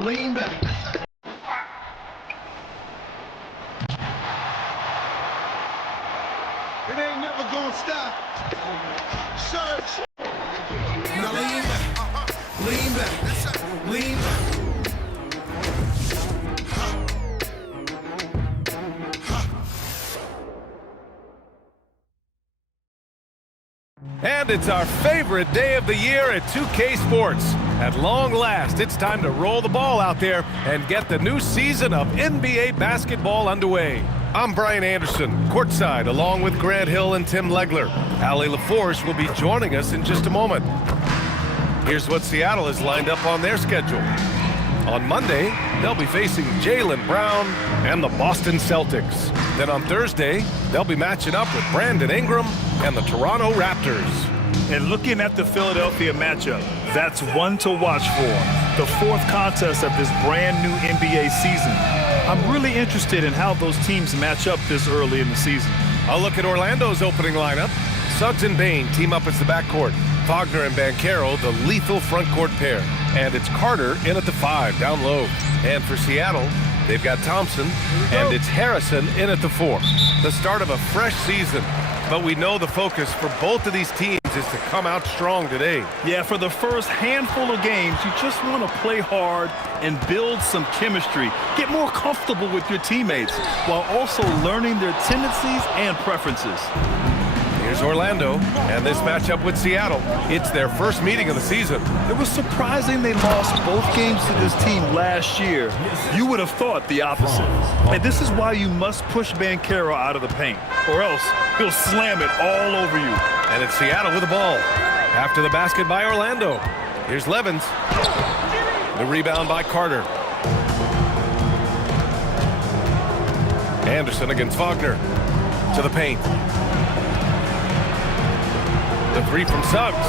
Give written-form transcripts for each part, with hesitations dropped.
Lean back. It ain't never gonna stop. Search. Now lean back. Lean back. Lean back. And it's our favorite day of the year at 2K Sports. At long last, it's time to roll the ball out there and get the new season of NBA basketball underway. I'm Brian Anderson, courtside, along with Grant Hill and Tim Legler. Allie LaForce will be joining us in just a moment. Here's what Seattle has lined up on their schedule. On Monday, they'll be facing Jaylen Brown and the Boston Celtics. Then on Thursday, they'll be matching up with Brandon Ingram and the Toronto Raptors. And looking at the Philadelphia matchup, that's one to watch for. The fourth contest of this brand new NBA season. I'm really interested in how those teams match up this early in the season. I'll look at Orlando's opening lineup. Suggs and Bane team up as the backcourt. Wagner and Banchero, the lethal frontcourt pair. And it's Carter in at the 5, down low. And for Seattle, they've got Thompson, and it's Harrison in at the 4. The start of a fresh season, but we know the focus for both of these teams is to come out strong today. Yeah, for the first handful of games, you just want to play hard and build some chemistry. Get more comfortable with your teammates while also learning their tendencies and preferences. Here's Orlando, and this matchup with Seattle. It's their first meeting of the season. It was surprising they lost both games to this team last year. You would have thought the opposite. And this is why you must push Banchero out of the paint, or else he'll slam it all over you. And it's Seattle with the ball. After the basket by Orlando. Here's Levins. The rebound by Carter. Anderson against Wagner. To the paint. The 3 from Suggs.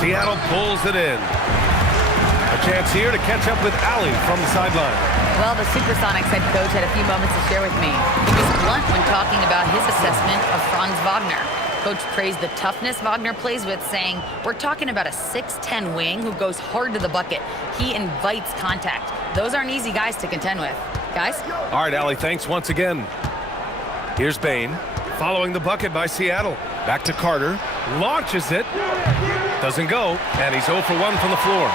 Seattle pulls it in. A chance here to catch up with Allie from the sideline. Well, the Supersonics head coach had a few moments to share with me. He was blunt when talking about his assessment of Franz Wagner. Coach praised the toughness Wagner plays with, saying, "We're talking about a 6'10" wing who goes hard to the bucket. He invites contact. Those aren't easy guys to contend with." Guys? All right, Allie, thanks once again. Here's Bane, following the bucket by Seattle. Back to Carter. Launches it. Doesn't go. And he's 0 for 1 from the floor.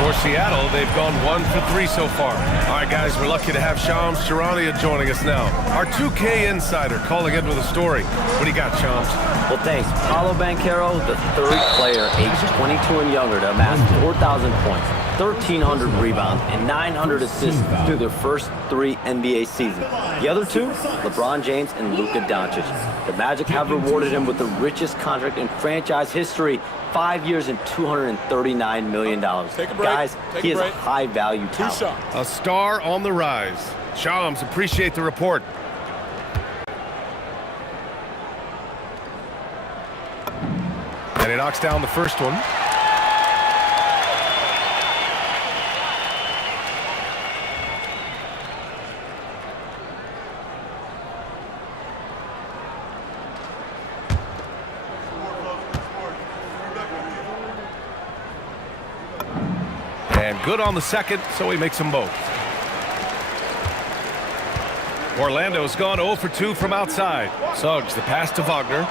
For Seattle, they've gone 1 for 3 so far. All right, guys, we're lucky to have Shams Charania joining us now. Our 2K insider calling in with a story. What do you got, Shams? Well, thanks. Paulo Banchero, the third player aged 22 and younger to amass 4,000 points, 1,300 rebounds, and 900 assists through their first 3 NBA seasons. The other 2, LeBron James and Luka Doncic. The Magic have rewarded him with the richest contract in franchise history, 5 years and $239 million. Guys, he is a high-value talent. A star on the rise. Shams, appreciate the report. And he knocks down the first one. And good on the second, so he makes them both. Orlando's gone 0 for 2 from outside. Suggs, the pass to Wagner.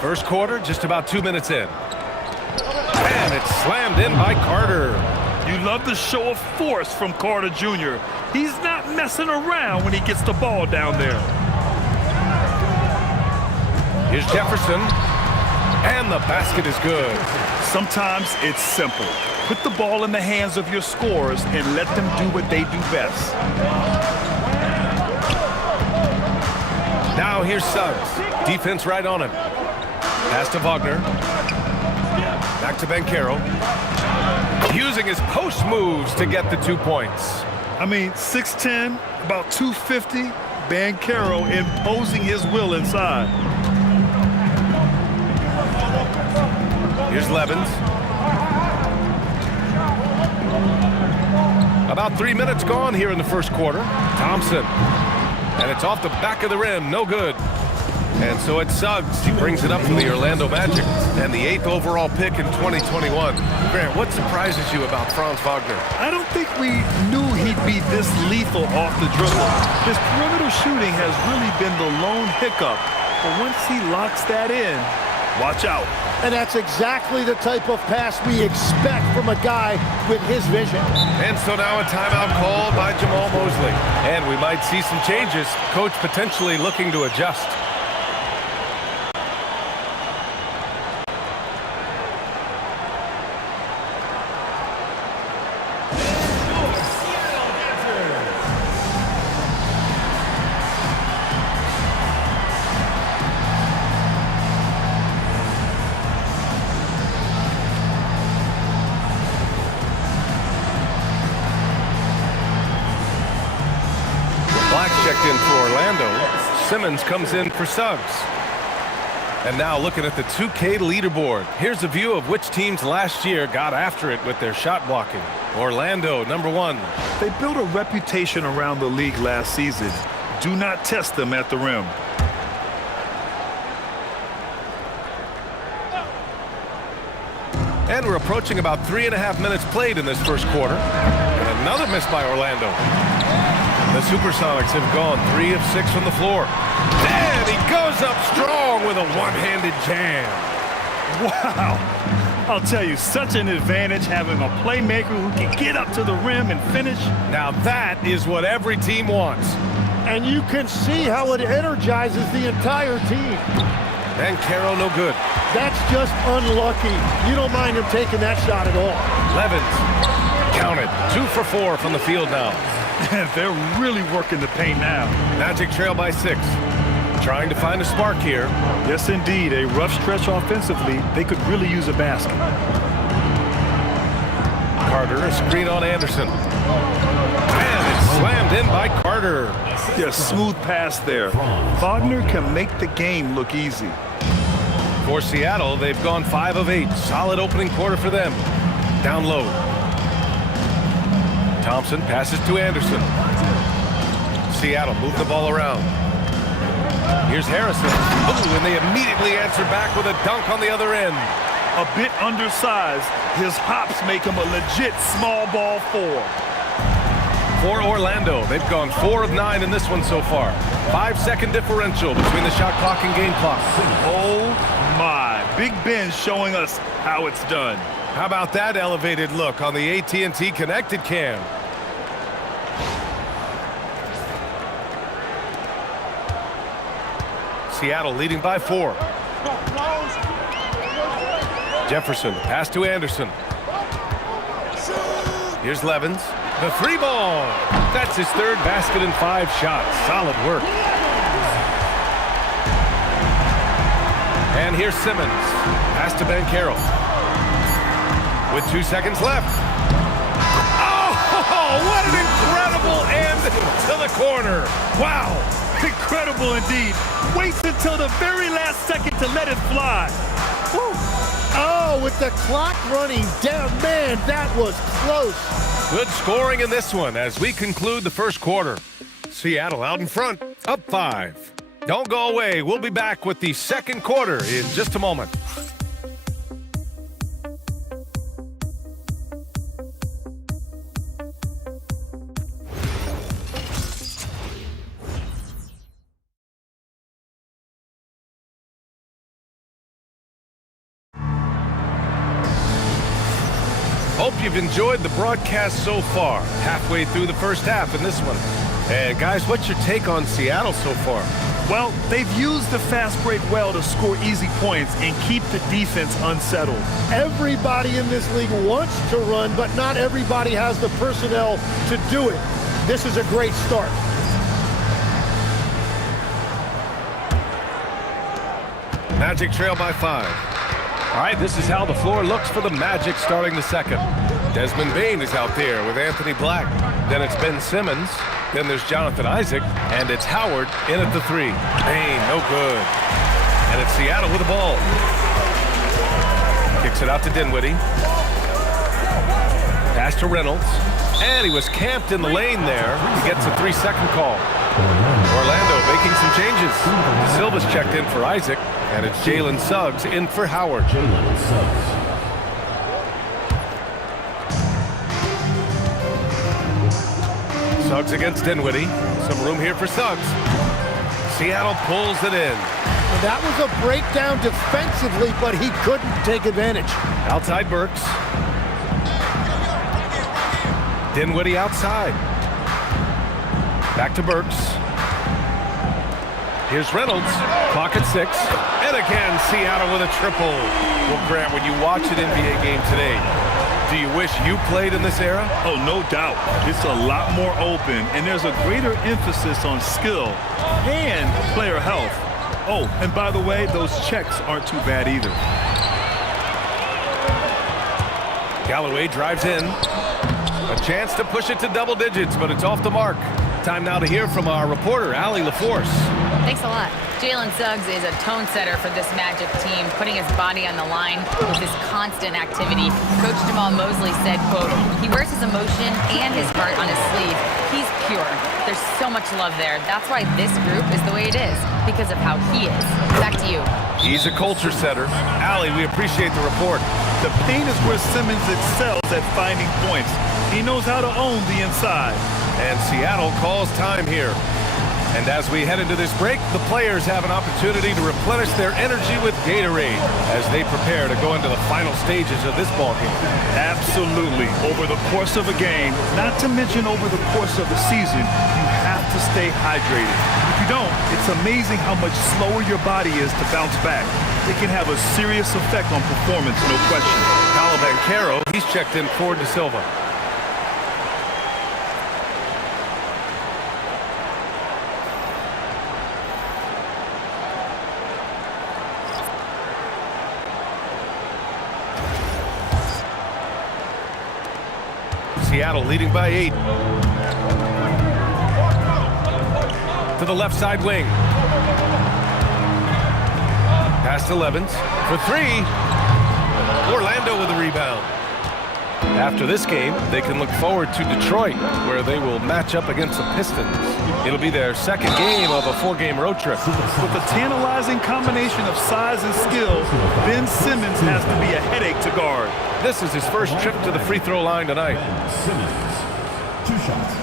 First quarter, just about 2 minutes in. And it's slammed in by Carter. You love the show of force from Carter Jr. He's not messing around when he gets the ball down there. Here's Jefferson. And the basket is good. Sometimes it's simple. Put the ball in the hands of your scorers and let them do what they do best. Now here's Suggs. Defense right on him. Pass to Wagner. Back to Banchero. Using his post moves to get the 2 points. I mean, 6'10", about 250. Banchero imposing his will inside. Here's Levins. About 3 minutes gone here in the first quarter. Thompson. And it's off the back of the rim. No good. And so it's Suggs. He brings it up for the Orlando Magic and the 8th overall pick in 2021. Grant, what surprises you about Franz Wagner? I don't think we knew he'd be this lethal off the dribble. His perimeter shooting has really been the lone hiccup. But once he locks that in, watch out. And that's exactly the type of pass we expect from a guy with his vision. And so now a timeout called by Jamal Mosley. And we might see some changes. Coach potentially looking to adjust. Checked in for Orlando. Simmons comes in for Suggs. And now looking at the 2K leaderboard. Here's a view of which teams last year got after it with their shot blocking. Orlando, number 1. They built a reputation around the league last season. Do not test them at the rim. And we're approaching about 3.5 minutes played in this first quarter. And another miss by Orlando. The Supersonics have gone 3 of 6 from the floor. And he goes up strong with a one-handed jam. Wow. I'll tell you, such an advantage having a playmaker who can get up to the rim and finish. Now that is what every team wants. And you can see how it energizes the entire team. And Caro no good. That's just unlucky. You don't mind him taking that shot at all. Levins counted 2 for 4 from the field now. They're really working the paint now. Magic trail by 6. Trying to find a spark here. Yes, indeed. A rough stretch offensively. They could really use a basket. Carter, a screen on Anderson. And it's slammed in by Carter. Yes, smooth pass there. Wagner can make the game look easy. For Seattle, they've gone 5 of 8. Solid opening quarter for them. Down low. Thompson passes to Anderson. Seattle move the ball around. Here's Harrison. Ooh, and they immediately answer back with a dunk on the other end. A bit undersized, his hops make him a legit small ball 4. For Orlando, they've gone 4 of 9 in this one so far. 5-second differential between the shot clock and game clock. Oh my, Big Ben showing us how it's done. How about that elevated look on the AT&T connected cam? Seattle leading by 4. Jefferson, pass to Anderson. Here's Levins. The 3 ball. That's his 3rd basket in 5 shots. Solid work. And here's Simmons. Pass to Banchero. With 2 seconds left. Oh, what an incredible end to the corner. Wow, incredible indeed. Waits until the very last second to let it fly. Woo. Oh, with the clock running down, man, that was close. Good scoring in this one as we conclude the first quarter. Seattle out in front, up 5. Don't go away. We'll be back with the second quarter in just a moment. Hope you've enjoyed the broadcast so far. Halfway through the first half in this one. And guys, what's your take on Seattle so far? Well, they've used the fast break well to score easy points and keep the defense unsettled. Everybody in this league wants to run, but not everybody has the personnel to do it. This is a great start. Magic trail by 5. All right, this is how the floor looks for the Magic starting the second. Desmond Bane is out there with Anthony Black. Then it's Ben Simmons. Then there's Jonathan Isaac. And it's Howard in at the 3. Bane, no good. And it's Seattle with the ball. Kicks it out to Dinwiddie. Pass to Reynolds. And he was camped in the lane there. He gets a 3-second call. Orlando making some changes. Silva's checked in for Isaac, and it's Jalen Suggs in for Howard. Suggs against Dinwiddie. Some room here for Suggs. Seattle pulls it in. That was a breakdown defensively, but he couldn't take advantage. Outside Burks. Dinwiddie outside. Back to Burks. Here's Reynolds. Clock at 6. And again, Seattle with a triple. Well, Grant, when you watch an NBA game today, do you wish you played in this era? Oh, no doubt. It's a lot more open, and there's a greater emphasis on skill and player health. Oh, and by the way, those checks aren't too bad either. Galloway drives in. A chance to push it to double digits, but it's off the mark. Time now to hear from our reporter, Allie LaForce. Thanks a lot. Jalen Suggs is a tone setter for this Magic team, putting his body on the line with this constant activity. Coach Jamal Mosley said, quote, he wears his emotion and his heart on his sleeve. He's pure. There's so much love there. That's why this group is the way it is, because of how he is. Back to you. He's a culture setter. Allie, we appreciate the report. The paint is where Simmons excels at finding points. He knows how to own the inside. And Seattle calls time here. And as we head into this break, the players have an opportunity to replenish their energy with Gatorade as they prepare to go into the final stages of this ballgame. Absolutely. Over the course of a game, not to mention over the course of the season, you have to stay hydrated. If you don't, it's amazing how much slower your body is to bounce back. It can have a serious effect on performance, no question. Paolo Banchero, he's checked in for De Silva. Seattle leading by 8. To the left side wing. Pass to Levins for 3. Orlando with a rebound. After this game, they can look forward to Detroit, where they will match up against the Pistons. It'll be their second game of a 4-game road trip. With a tantalizing combination of size and skill, Ben Simmons has to be a headache to guard. This is his first trip to the free throw line tonight. Simmons, 2 shots.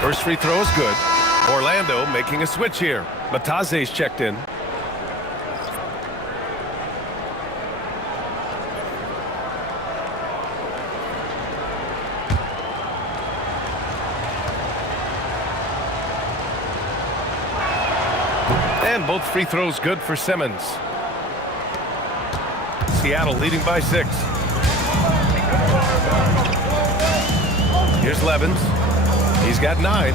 First free throw is good. Orlando making a switch here. Mataze's checked in. And both free throws good for Simmons. Seattle leading by 6. Here's Levins. He's got 9.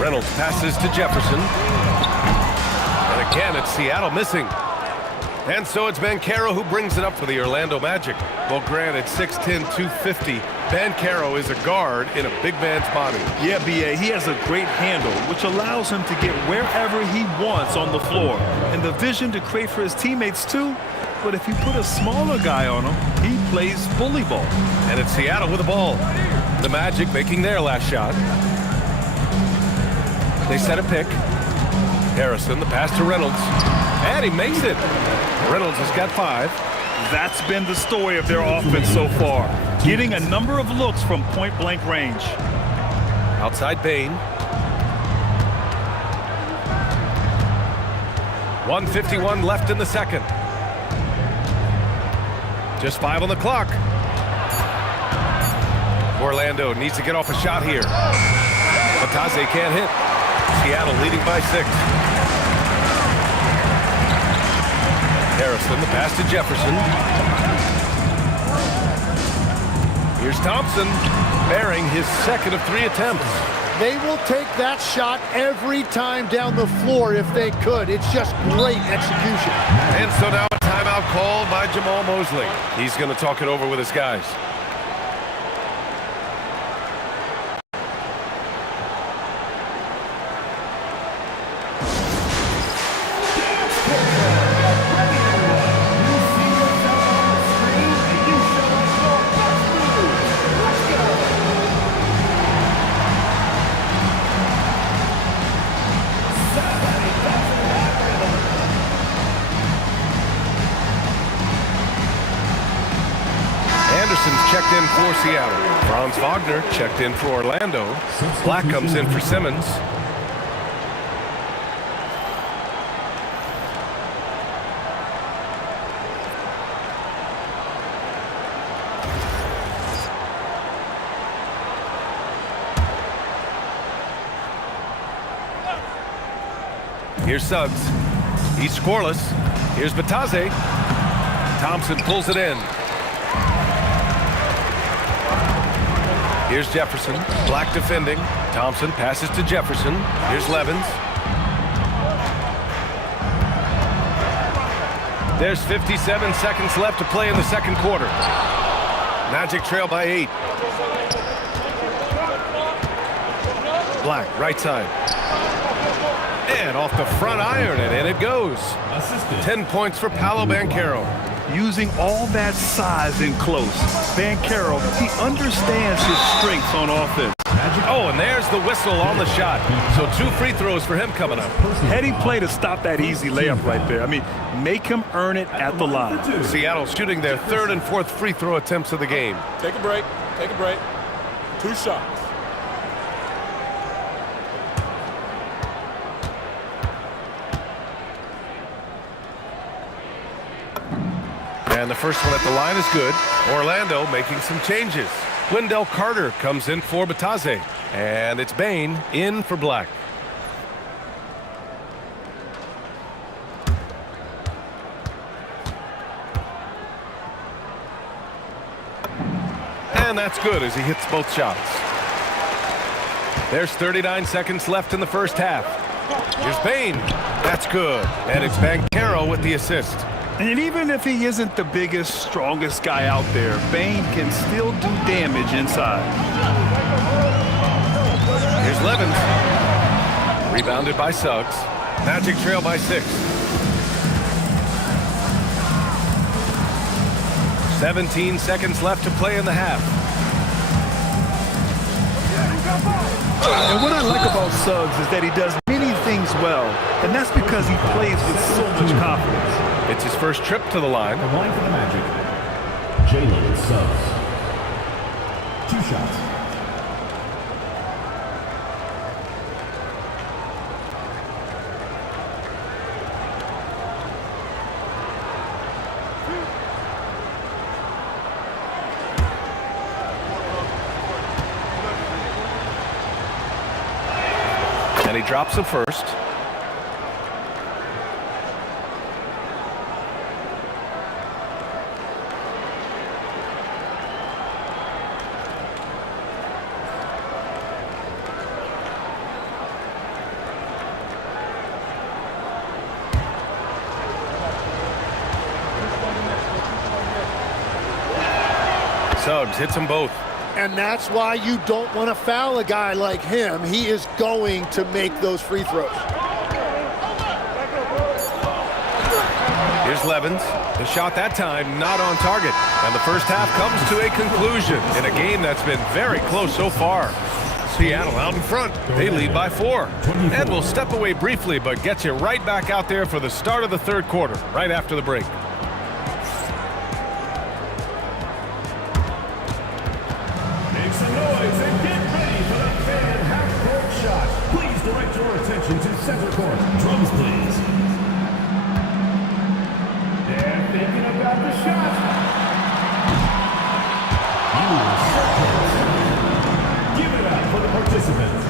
Reynolds passes to Jefferson. And again, it's Seattle missing. And so it's Banchero who brings it up for the Orlando Magic. Well, granted, 6'10", 250. Banchero is a guard in a big man's body. Yeah, B.A., he has a great handle, which allows him to get wherever he wants on the floor. And the vision to create for his teammates, too. But if you put a smaller guy on him, he plays bully ball. And it's Seattle with the ball. The Magic making their last shot. They set a pick. Harrison, the pass to Reynolds. And he makes it. Reynolds has got 5. That's been the story of their offense so far. Getting a number of looks from point-blank range. Outside Bain. 1:51 left in the second. Just 5 on the clock. Orlando needs to get off a shot here. Mataze can't hit. Seattle leading by 6. Harrison, the pass to Jefferson. Here's Thompson, bearing his second of 3 attempts. They will take that shot every time down the floor if they could. It's just great execution. And so now a timeout called by Jamal Mosley. He's going to talk it over with his guys. Anderson's checked in for Seattle. Franz Wagner checked in for Orlando. Black comes in for Simmons. Here's Suggs. He's scoreless. Here's Batase. Thompson pulls it in. Here's Jefferson. Black defending. Thompson passes to Jefferson. Here's Levins. There's 57 seconds left to play in the second quarter. Magic trail by 8. Black, right side. And off the front iron, and in it goes. 10 points for Paolo Banchero. Using all that size in close, Banchero, he understands his strengths on offense. Oh, and there's the whistle on the shot. So 2 free throws for him coming up. Heady play to stop that easy layup right there. I mean, make him earn it at the line. Seattle shooting their 3rd and 4th free throw attempts of the game. Take a break. Take a break. 2 shots. And the first one at the line is good. Orlando making some changes. Wendell Carter comes in for Batase. And it's Bane in for Black. And that's good as he hits both shots. There's 39 seconds left in the first half. Here's Bane. That's good. And it's Banchero with the assist. And even if he isn't the biggest, strongest guy out there, Bane can still do damage inside. Here's Levins. Rebounded by Suggs. Magic trail by 6. 17 seconds left to play in the half. And what I like about Suggs is that he does many things well, and that's because he plays with so much confidence. It's his first trip to the line. The line for the Magic, Jalen Suggs. 2 shots. And he drops the first. Suggs hits them both. And that's why you don't want to foul a guy like him. He is going to make those free throws. Here's Levins. The shot that time not on target. And the first half comes to a conclusion in a game that's been very close so far. Seattle out in front. They lead by 4. And we'll step away briefly, but get you right back out there for the start of the third quarter, right after the break. Make some noise and get ready for the fan half-court shot. Please direct your attention to center court. Drums, please. They're thinking about the shot. Give it up for the participants.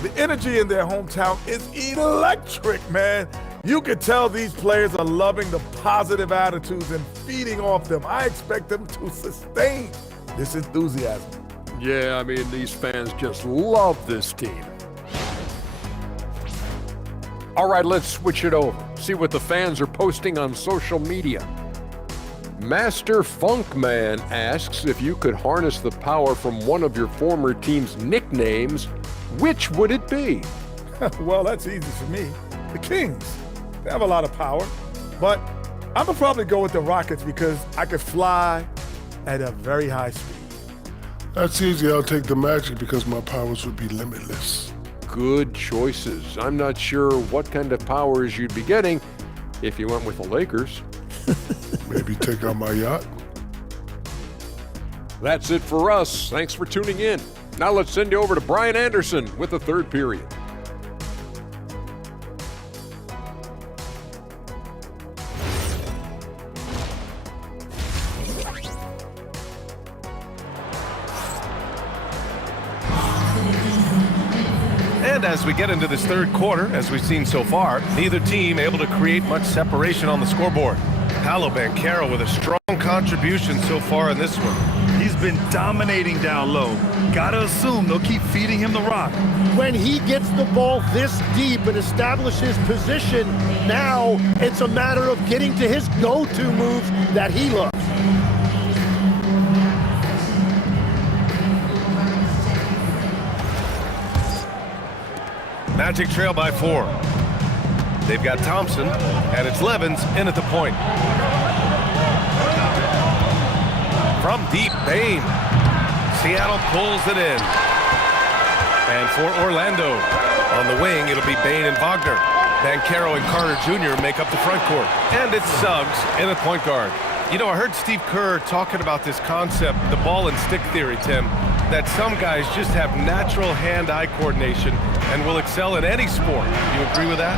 The energy in their hometown is electric, man. You can tell these players are loving the positive attitudes and feeding off them. I expect them to sustain this enthusiasm. Yeah, I mean, these fans just love this team. All right, let's switch it over. See what the fans are posting on social media. Master Funkman asks if you could harness the power from one of your former team's nicknames, which would it be? Well, that's easy for me. The Kings. They have a lot of power, but I'm going to probably go with the Rockets because I could fly at a very high speed. That's easy. I'll take the Magic because my powers would be limitless. Good choices. I'm not sure what kind of powers you'd be getting if you went with the Lakers. Maybe take out my yacht. That's it for us. Thanks for tuning in. Now let's send you over to Brian Anderson with the third period. And as we get into this third quarter, as we've seen so far, neither team able to create much separation on the scoreboard. Paolo Banchero with a strong contribution so far in this one. He's been dominating down low. Gotta assume they'll keep feeding him the rock. When he gets the ball this deep and establishes position, now it's a matter of getting to his go-to moves that he loves. Magic trail by 4. They've got Thompson, and it's Levins in at the point. From deep, Bane. Seattle pulls it in. And for Orlando, on the wing, it'll be Bane and Wagner. Banchero and Carter Jr. make up the front court. And it's Suggs in at point guard. You know, I heard Steve Kerr talking about this concept, the ball and stick theory, Tim, that some guys just have natural hand-eye coordination and will excel in any sport. You agree with that?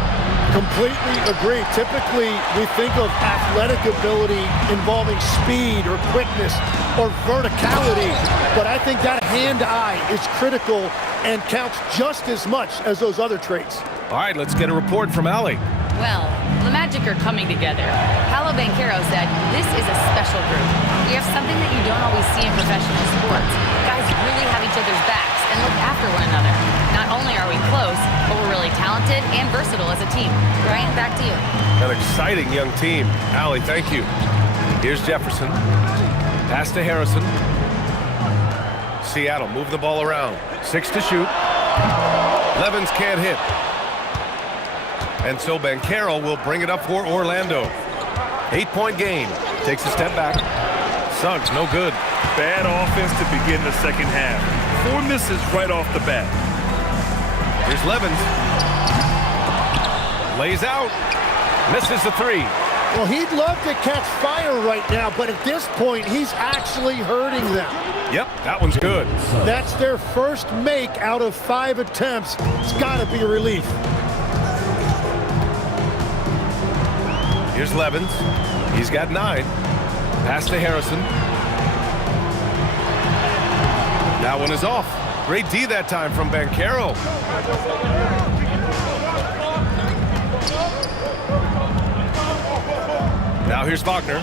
Completely agree. Typically, we think of athletic ability involving speed or quickness or verticality, but I think that hand-eye is critical and counts just as much as those other traits. All right, let's get a report from Allie. Well, the Magic are coming together. Paolo Banchero said, "This is a special group. We have something that you don't always see in professional sports. Guys really have each other's backs and look after one another. Not only are we close, but we're really talented and versatile as a team." Brian, back to you. An exciting young team. Allie, thank you. Here's Jefferson. Pass to Harrison. Seattle move the ball around. 6 to shoot. Levins can't hit. And so Banchero will bring it up for Orlando. 8-point game. Takes a step back. Suggs, no good. Bad offense to begin the second half. 4 misses right off the bat. Here's Levins. Lays out. Misses the 3. Well, he'd love to catch fire right now, but at this point, he's actually hurting them. Yep, that one's good. That's their first make out of 5 attempts. It's got to be a relief. Here's Levins. He's got 9. Pass to Harrison. That one is off. Great D that time from Banchero. Now here's Wagner.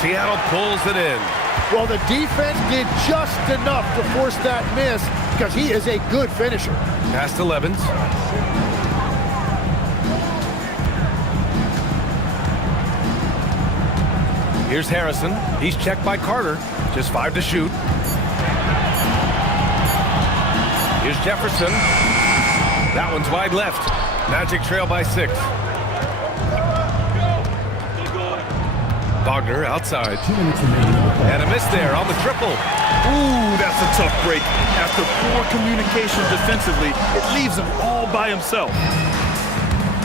Seattle pulls it in. Well, the defense did just enough to force that miss because he is a good finisher. Pass to Levins. Here's Harrison. He's checked by Carter. Just 5 to shoot. Here's Jefferson. That one's wide left. Magic trail by 6. Wagner outside. And a miss there on the triple. Ooh, that's a tough break. After poor communication defensively, it leaves him all by himself.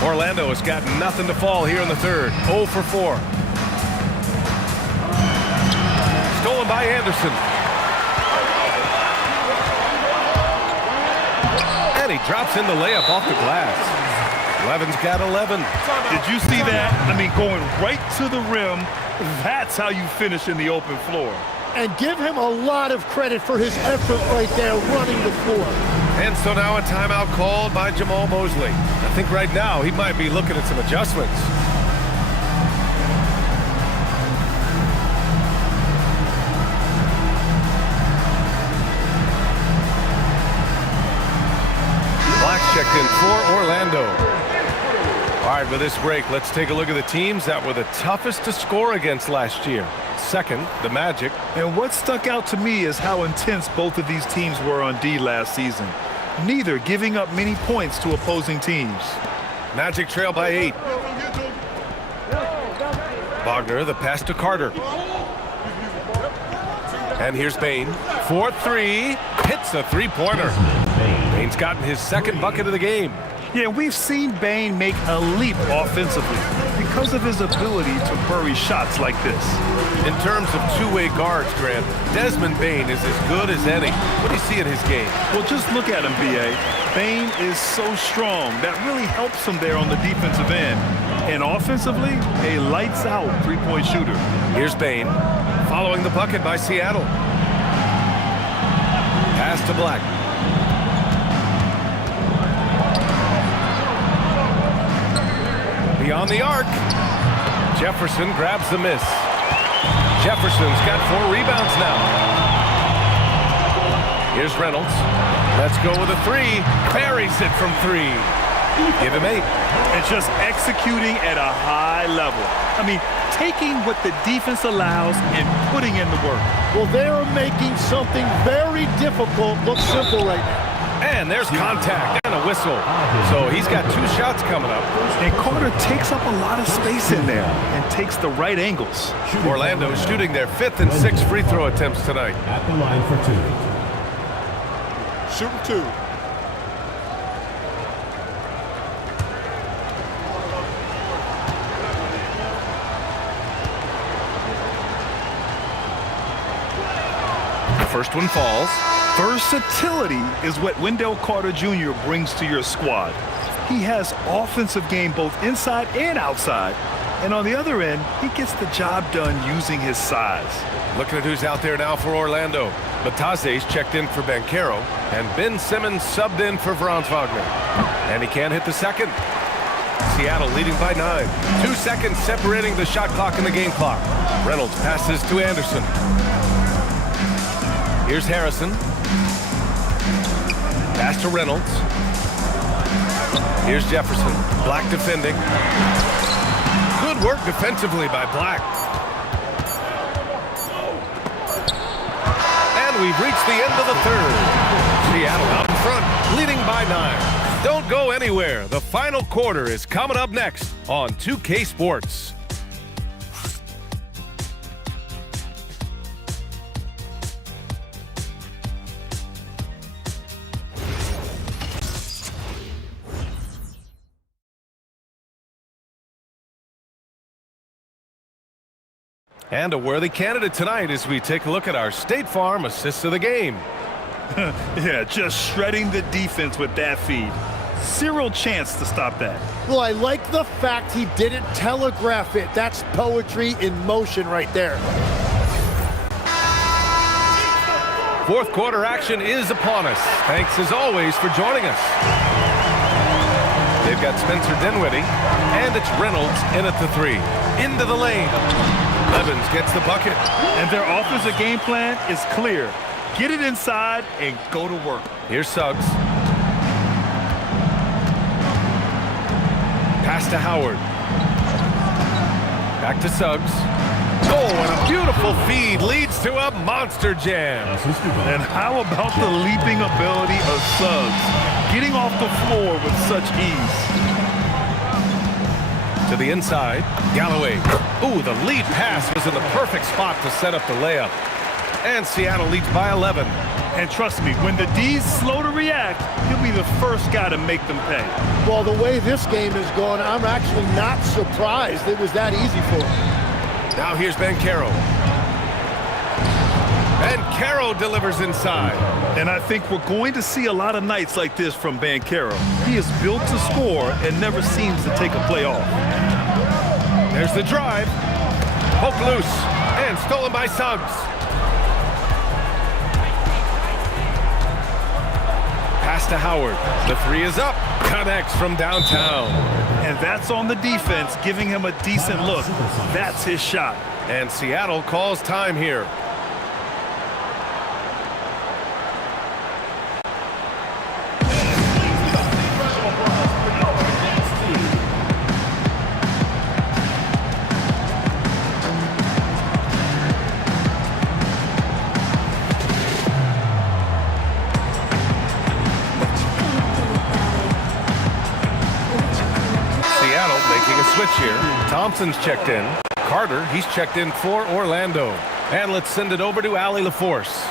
Orlando has got nothing to fall here in the third. 0 for 4. Stolen by Anderson. And he drops in the layup off the glass. Levins got 11. Did you see that? I mean, going right to the rim. That's how you finish in the open floor. And give him a lot of credit for his effort right there running the floor. And so now a timeout called by Jamal Mosley. I think right now he might be looking at some adjustments. Black checked in for Orlando. All right, with this break, let's take a look at the teams that were the toughest to score against last year. Second, the Magic. And what stuck out to me is how intense both of these teams were on D last season. neither giving up many points to opposing teams. Magic trail by 8. Wagner, the pass to Carter. And here's Bane. 4-3. Hits a three-pointer. Bane's gotten his second bucket of the game. Yeah, we've seen Bane make a leap offensively because of his ability to bury shots like this. In terms of two-way guards, Grant, Desmond Bane is as good as any. What do you see in his game? Well, just look at him, B.A. Bane is so strong. That really helps him there on the defensive end. And offensively, a lights-out three-point shooter. Here's Bane, following the bucket by Seattle. Pass to Black. Beyond the arc. Jefferson grabs the miss. Jefferson's got 4 rebounds now. Here's Reynolds. Let's go with a 3. Buries it from 3. Give him 8. And just executing at a high level. I mean, taking what the defense allows and putting in the work. Well, they're making something very difficult look simple right now. And there's contact and a whistle. So he's got 2 shots coming up. And Carter takes up a lot of space in there and takes the right angles. Orlando shooting their 5th and 6th free throw attempts tonight. At the line for 2. Shooting 2. First one falls. Versatility is what Wendell Carter Jr. brings to your squad. He has offensive game both inside and outside. And on the other end, he gets the job done using his size. Looking at who's out there now for Orlando. Bataze's checked in for Banchero, and Ben Simmons subbed in for Franz Wagner. And he can't hit the second. Seattle leading by 9. 2 seconds separating the shot clock and the game clock. Reynolds passes to Anderson. Here's Harrison. Pass to Reynolds. Here's Jefferson. Black defending. Good work defensively by Black. And we've reached the end of the third. Seattle out in front, leading by 9. Don't go anywhere. The final quarter is coming up next on 2K Sports. And a worthy candidate tonight as we take a look at our State Farm assists of the game. Yeah, just shredding the defense with that feed. Zero chance to stop that. Well, I like the fact he didn't telegraph it. That's poetry in motion right there. Fourth quarter action is upon us. Thanks as always for joining us. They've got Spencer Dinwiddie, and it's Reynolds in at the 3. Into the lane. Levins gets the bucket. And their offensive game plan is clear. Get it inside and go to work. Here's Suggs. Pass to Howard. Back to Suggs. Oh, and a beautiful feed leads to a monster jam. And how about the leaping ability of Suggs? Getting off the floor with such ease. To the inside, Galloway. Ooh, the lead pass was in the perfect spot to set up the layup. And Seattle leads by 11. And trust me, when the D's slow to react, he'll be the first guy to make them pay. Well, the way this game is going, I'm actually not surprised it was that easy for him. Now here's Banchero. Banchero delivers inside. And I think we're going to see a lot of nights like this from Banchero. He is built to score and never seems to take a play off. There's the drive. Poke loose. And stolen by Suggs. Pass to Howard. The 3 is up. Connects from downtown. And that's on the defense, giving him a decent look. That's his shot. And Seattle calls time here. Making a switch here. Thompson's checked in. Carter, he's checked in for Orlando. And let's send it over to Allie LaForce.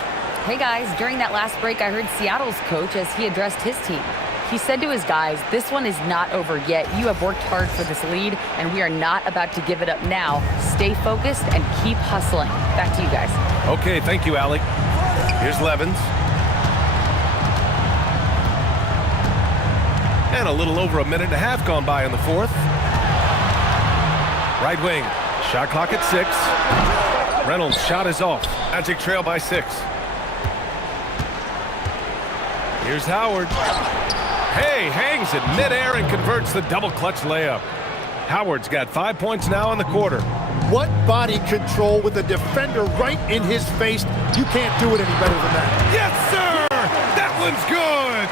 Hey guys, during that last break, I heard Seattle's coach as he addressed his team. He said to his guys, this one is not over yet. You have worked hard for this lead, and we are not about to give it up now. Stay focused and keep hustling. Back to you guys. Okay, thank you, Allie. Here's Levins. And a little over a minute and a half gone by in the fourth. Right wing, shot clock at 6. Reynolds' shot is off. Magic trail by 6. Here's Howard. Hey, hangs in midair and converts the double clutch layup. Howard's got 5 points now in the quarter. What body control with a defender right in his face. You can't do it any better than that. Yes, sir! That one's good!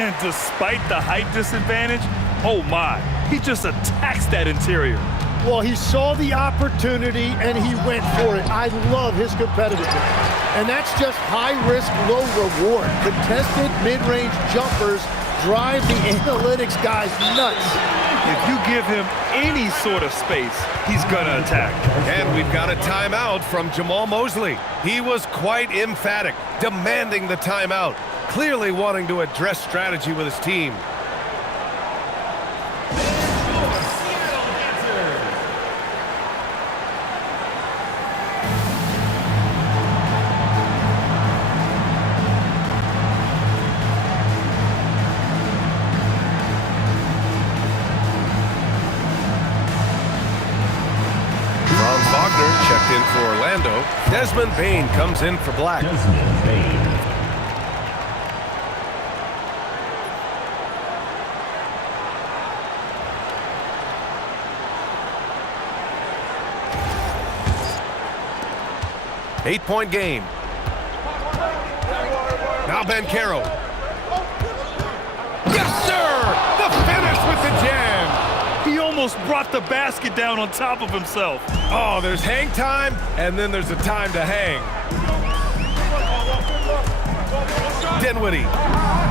And despite the height disadvantage, oh my, he just attacks that interior. Well, he saw the opportunity and he went for it. I love his competitiveness. And that's just high risk, low reward. Contested mid-range jumpers drive the analytics guys nuts. If you give him any sort of space, he's gonna attack. And we've got a timeout from Jamal Mosley. He was quite emphatic, demanding the timeout, clearly wanting to address strategy with his team. Checked in for Orlando. Desmond Bane comes in for Black. Desmond Bane. Eight-point game. Now Banchero. Yes, sir! The finish with the jam! He almost brought the basket down on top of himself. Oh, there's hang time, and then there's a time to hang. Dinwiddie.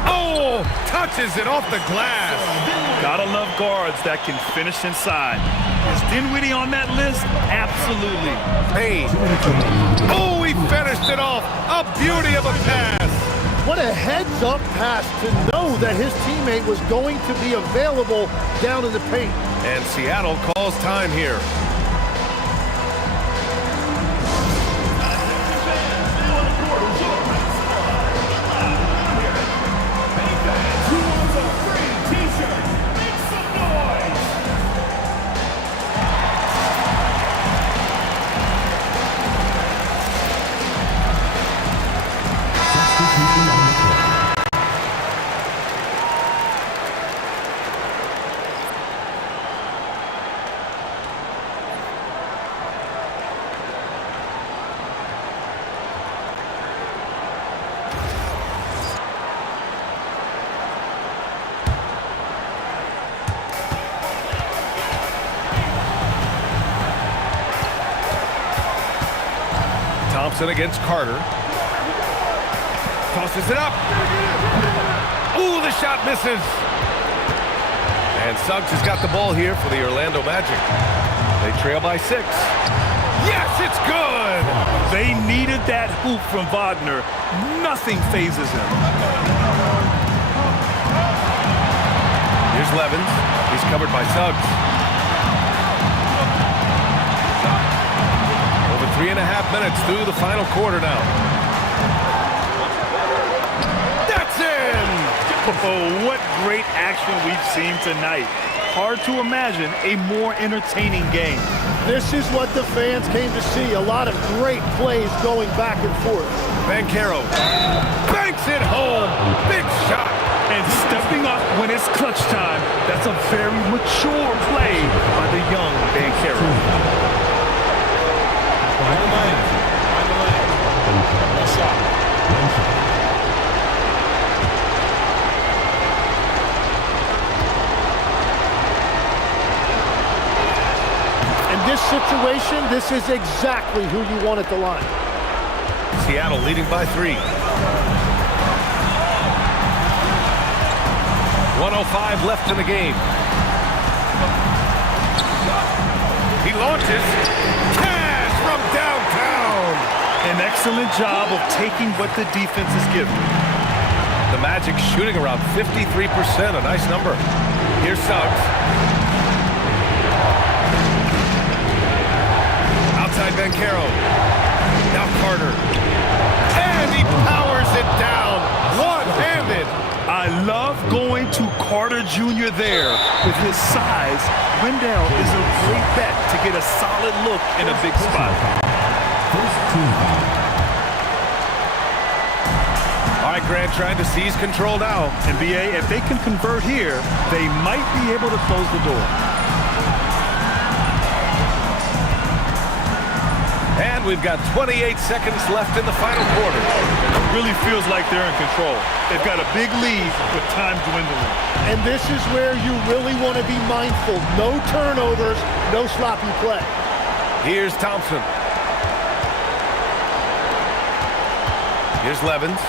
Oh, touches it off the glass. Gotta love guards that can finish inside. Is Dinwiddie on that list? Absolutely. Bane. Oh, he finished it off. A beauty of a pass. What a heads-up pass to know that his teammate was going to be available down in the paint. And Seattle calls time here. Thompson against Carter. Tosses it up. Ooh, the shot misses. And Suggs has got the ball here for the Orlando Magic. They trail by 6. Yes, it's good! They needed that hoop from Wagner. Nothing phases him. Here's Levins. He's covered by Suggs. 3.5 minutes through the final quarter now. That's in! Oh, what great action we've seen tonight. Hard to imagine a more entertaining game. This is what the fans came to see. A lot of great plays going back and forth. Banchero banks it home. Big shot. And stepping up when it's clutch time. That's a very mature play by the young Banchero. Find the lane. Find the lane. One shot. In this situation, this is exactly who you want at the line. Seattle leading by 3. 1:05 left in the game. He launches. Cash from downtown. An excellent job of taking what the defense is giving. The Magic shooting around 53%, a nice number. Here's Suggs. Outside Banchero. Now Carter. And he powers it down. One-handed. I love going to Carter Jr. there. With his size, Wendell is a great bet to get a solid look in a big spot. All right, Grant trying to seize control now. NBA, if they can convert here, they might be able to close the door. And we've got 28 seconds left in the final quarter. It really feels like they're in control. They've got a big lead with time dwindling. And this is where you really want to be mindful. No turnovers, no sloppy play. Here's Thompson. Here's Levins.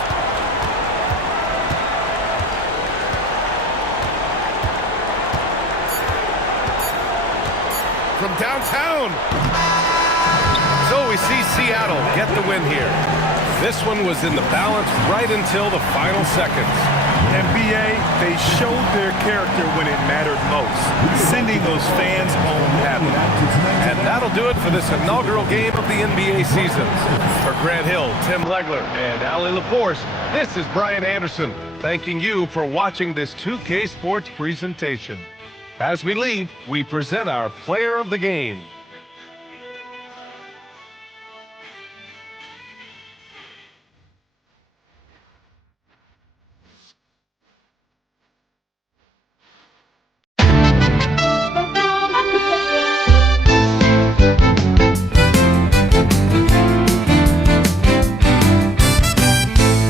From downtown. So we see Seattle get the win here. This one was in the balance right until the final seconds. NBA, they showed their character when it mattered most, sending those fans home happy. And that'll do it for this inaugural game of the NBA season. For Grant Hill, Tim Legler, and Ali Laforce, this is Brian Anderson, thanking you for watching this 2K Sports presentation. As we leave, we present our player of the game.